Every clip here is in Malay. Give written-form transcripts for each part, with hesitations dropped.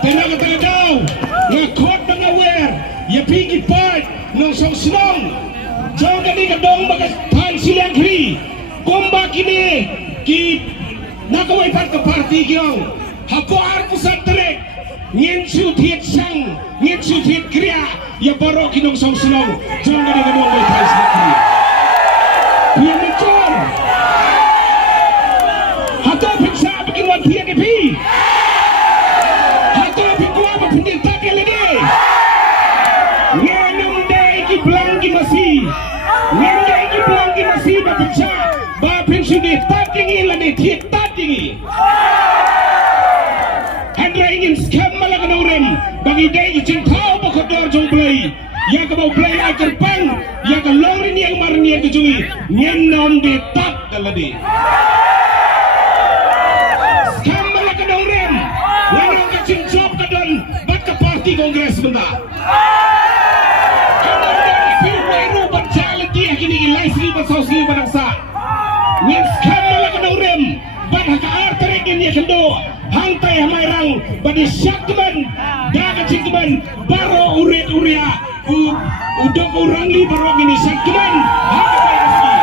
Tinagataga daw nga kot mga aware ya pigi part ng song jauh gani kadong magatan silang hri kumba kini ki nakaway part ka party kyong hapuar pusat trek ngin thiet sang ngin thiet kriya ya baro kinong song jauh gani kadong magatan silang hri pian mencor hato piksa bikin wan pian epi Hendra ingin scam malah kena urem bagi dia izin tahu bakodor jong play ya ke bau play ajar pang ya ke lori ni yang marni yang kejungi ngenom de tak kaladi scam malah kena urem warang kecil job kadon bat ke parti kongres sebentar kadon dari piru berjalan dia kini ilai sri basausi badangsa ngin scam malah kena urem bat haka arterik ini kendo hantai hamairang badi syakman daga cikman baro uret uria udok orang li baro gini syakman haka bayasi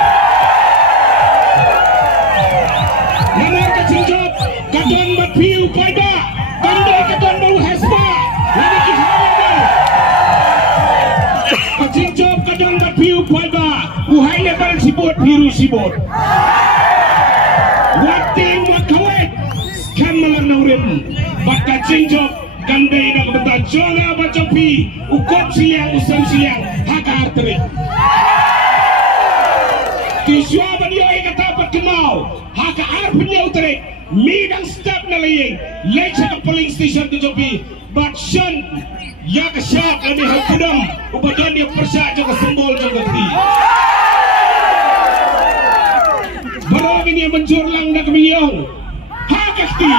namar kecil job kadon bat piu paida kandai kadon baru hasba lagi kihawa kecil job kadon bat piu paida uhai lebar sibot biru sibot wating wakawet kan malam naurim bakal cinjok gandai nak bentar jonga bacopi ukop siang usam siang haka arterik kiswa badio kata pat kenal haka arpenya uterik midang step na laying lecha ka polling station tu jopi bakshan ya ka syak ani halpudam ubadan dia persya jo ka sembol jo gati barang ini menjurlang na kamiyong Hakasti!